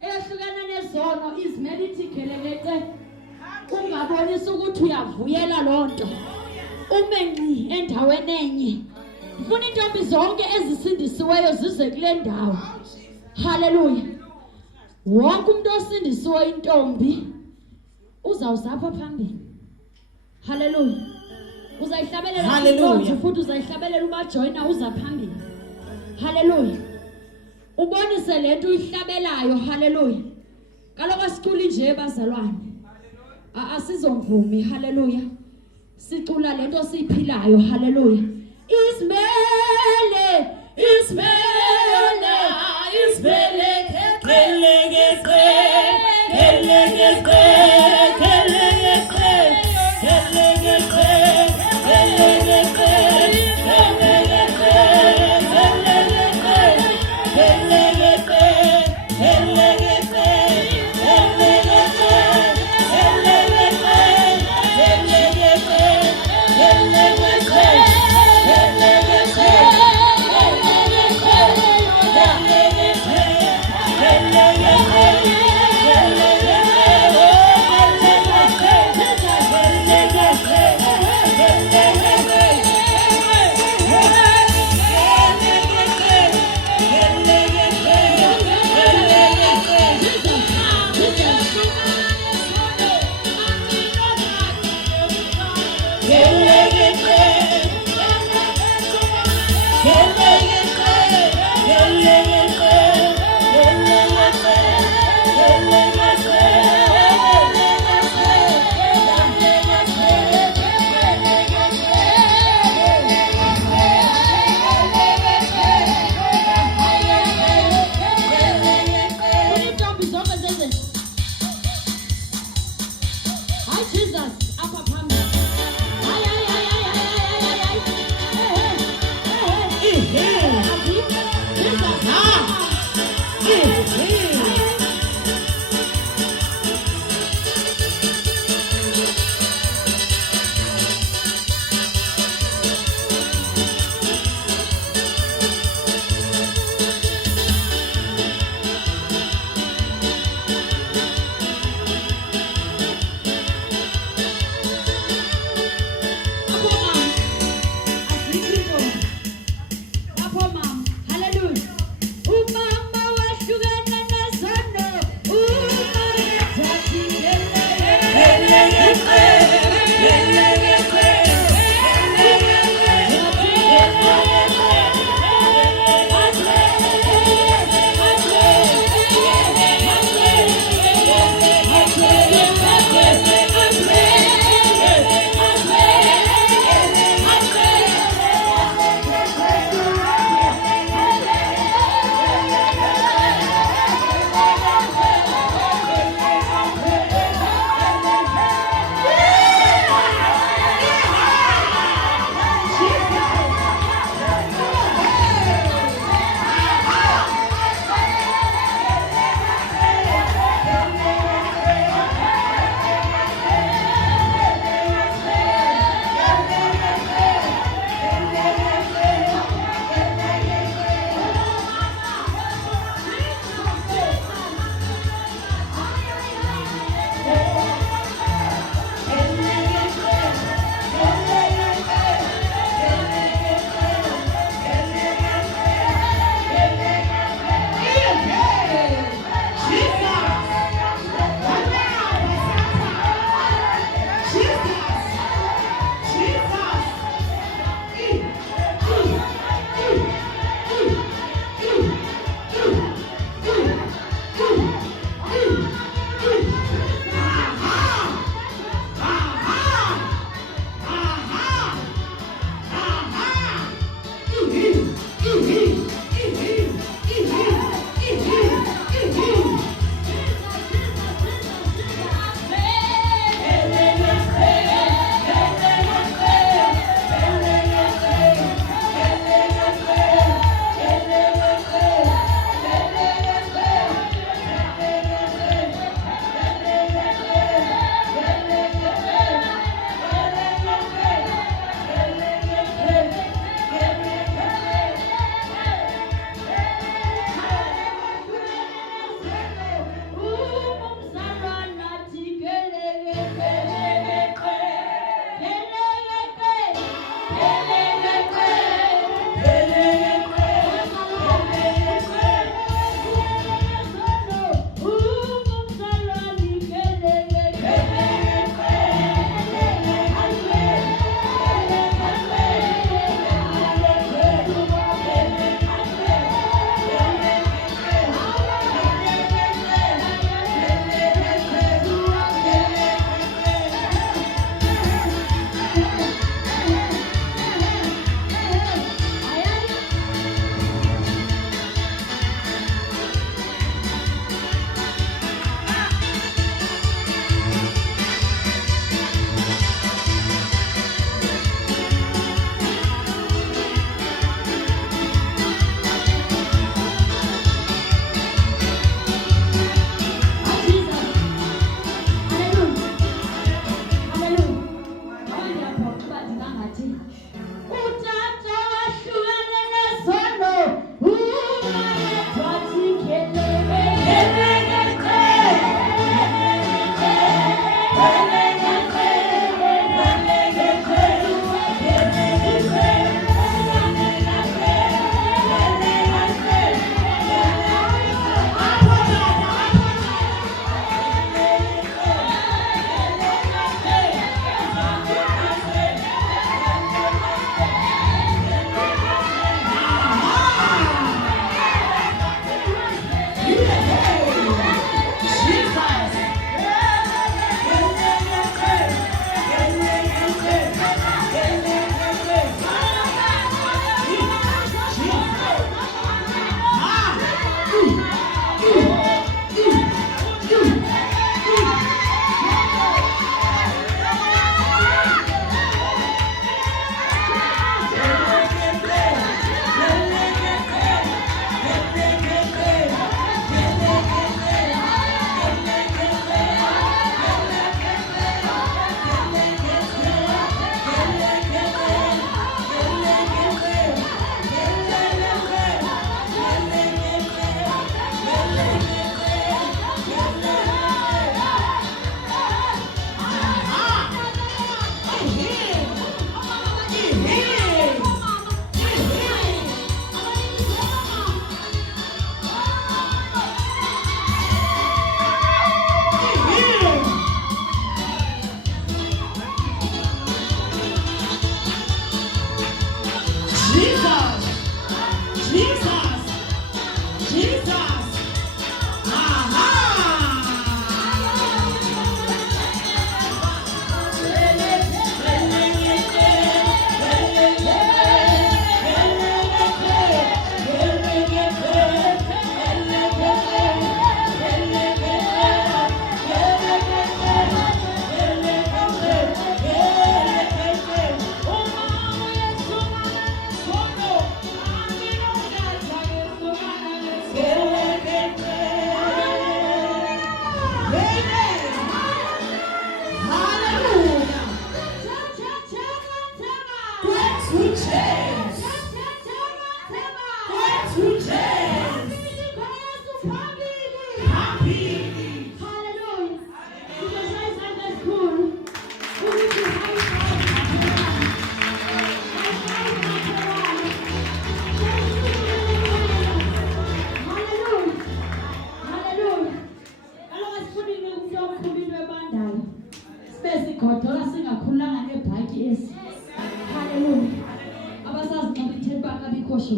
eyahlukana nezono is medically ungabonisa ukuthi uyavuyela lonto ume nci endaweni enye. Ufuna intombi zonke ezisindisiweyo zize kule ndawo. Hallelujah. Wonke umuntu osindisiwe intombi uzawuzapha phambili. Hallelujah. Uzayihlabelela inkonzo futhi uzayihlabelela ubajoyina uza phambili. Hallelujah. Ubonise lento uyihlabelayo. Hallelujah. Kaloku asiculi nje bazalwane. Asizomvumi. Hallelujah. Sicula lento siyiphilayo. Hallelujah. Ismele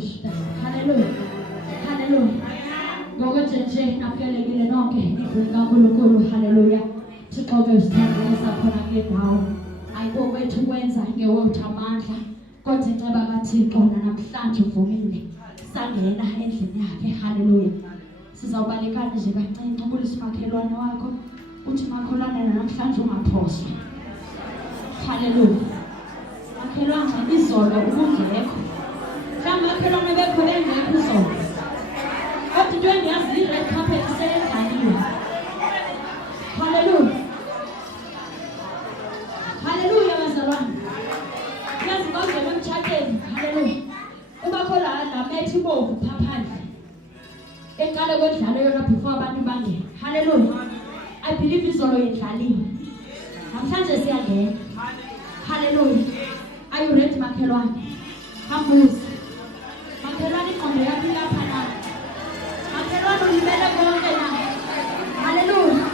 shushu. Hallelujah. Hallelujah. Ngokuthi nakelekile nonke igqinga kuNkulunkulu. Hallelujah. Thixo ke usithandile sakhona kule ndawo. Ayikho kwethu kwenza ngewethu amandla. Kodwa inceba kaThixo namhlanje uvumile. Sangena endlini yakhe. Hallelujah. Sizawubalekana nje kancinci ubulisa umakhelwane wakho. Uthi makhelwane namhlanje ungaphoswa. Hallelujah. Makhelwane izolo ubungekho. Mhlawumbe makhelwane bekho bengekho izolo. Kodwa into endiyazi i-red carpet seyendlaliwe. Hallelujah. Hallelujah bazalwane. Yazi ngongena emtshatweni. Hallelujah. Ubakho la methi bovu phaphandle. Eqale kwedlalo yona before abantu bangena. Hallelujah. I believe izolo yendlaliwe. Namhlanje siyangena. Hallelujah. Are you ready makhelwane? Hambuzi. Makhelwane iqondo yakho lapha na. Makhelwane ulibele konke na. Hallelujah.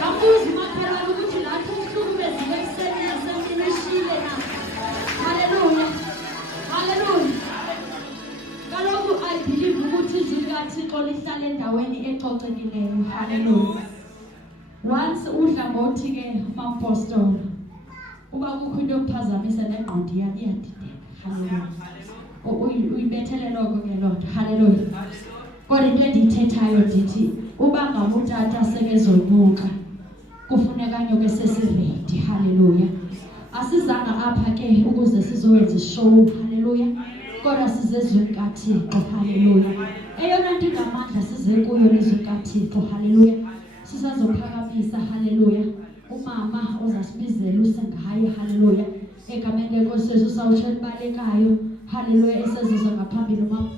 Hambuzi makhelwane ukuthi lathi uhlukumezile ekseni yasemini ishile na. Hallelujah. Hallelujah. Kaloku I believe ukuthi izwi likaThixo lihlala endaweni ecocekileyo. Hallelujah. Once udla ngothi ke uMapostoli uba kukho into yokuphazamisa nengqondo iyadideka. Hallelujah. Uyibethele lokho ke lonto. Hallelujah. Kodwa into endiyithethayo ndithi uba ngabutata sekezonyuka kufuneka nyoke sesiredi. Hallelujah. Asizanga apha ke ukuze sizowenza ishow. Hallelujah. Kodwa sizezweni kaThixo. Hallelujah. Eyona nto ingamandla size kuyo lezwi kaThixo. Hallelujah. Sisazophakamisa. Hallelujah. Umama ozasibizela usengayo. Hallelujah. Egameni lenkosi Yesu sawushela balekayo. Hallelujah. Esezizwa ngaphambili umama.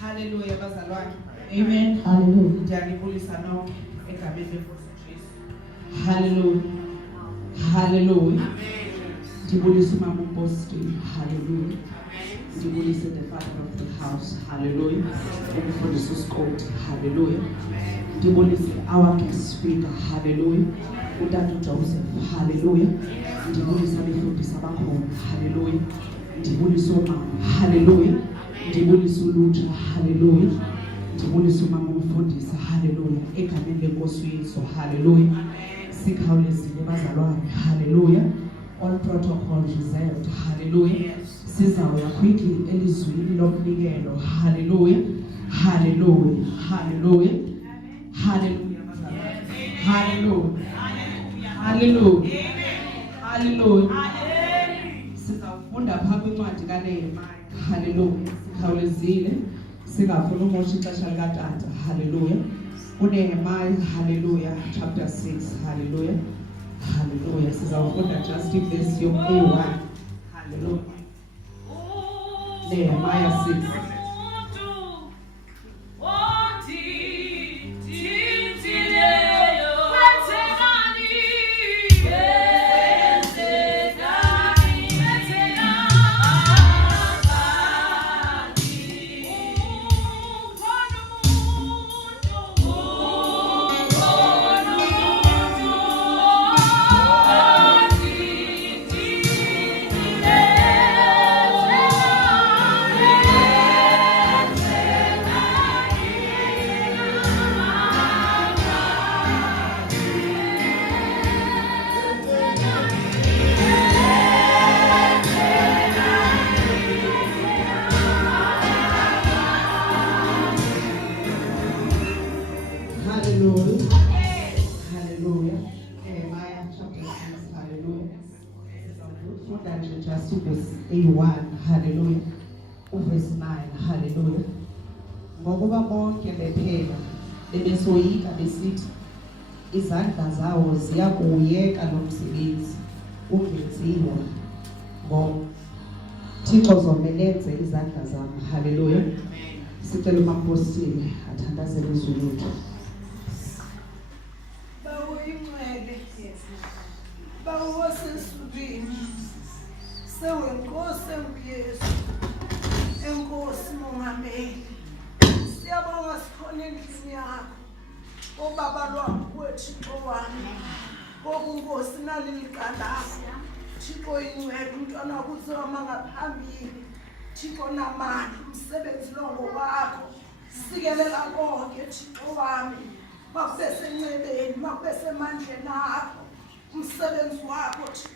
Hallelujah, bazalwane. Amen. Hallelujah. Ndiyalibulisa nonke egameni lenkosi Jesu. Hallelujah. Hallelujah. Ndibulisa umama uMpostoli. Hallelujah. Ndibulise the father of the house. Hallelujah. Umfundisi uScott. Hallelujah. Ndibulise our guest speaker. Hallelujah. Utata Joseph. Hallelujah. Ndibulise abefundisi abakhona. Hallelujah. Ndibulise umama. Hallelujah. Ndibulise ulutsha. Hallelujah. Ndibulise umama umfundisi. Hallelujah. Egameni lenkosi uYesu. Hallelujah. Sikhawulezile bazalwane. Hallelujah. All protocols reserved. Hallelujah. Sizawuya quickly elizwini lomnikelo. Hallelujah. Hallelujah. Hallelujah. Hallelujah. Hallelujah. Hallelujah. Hallelujah. Sizawufunda phaa kwincwadi kaNehemiya. Hallelujah. Sikhawulezile singafuni umosha ixesha likatata. Hallelujah. uNehemiya. Hallelujah. Chapter 6. Hallelujah. Hallelujah. Sizawufunda just if your A1. Hallelujah. Nehemiah 6. A1. Hallelujah. Verse 9. Hallelujah. Ngokuba bonke bephela bebesoyika besithi izandla zawo ziyakuwuyeka lo msebenzi ungenziwa ngoThixo zomelenze izandla zami. Hallelujah. Sicela uMapostile athandazele izwi lethu. Bawuyingcwele bawusesubini sewenkosi uYesu enkosi mongameli siyabonga sikhona endlini yakho obaba lwami kweThixo wami ngokunkosi naliliqalako Thixo ingcwele umntwana kuzoma ngaphambili Thixo namandla umsebenzi lo wakho sikelela konke Thixo wami makube sencebeni makube semandleni akho umsebenzi wakho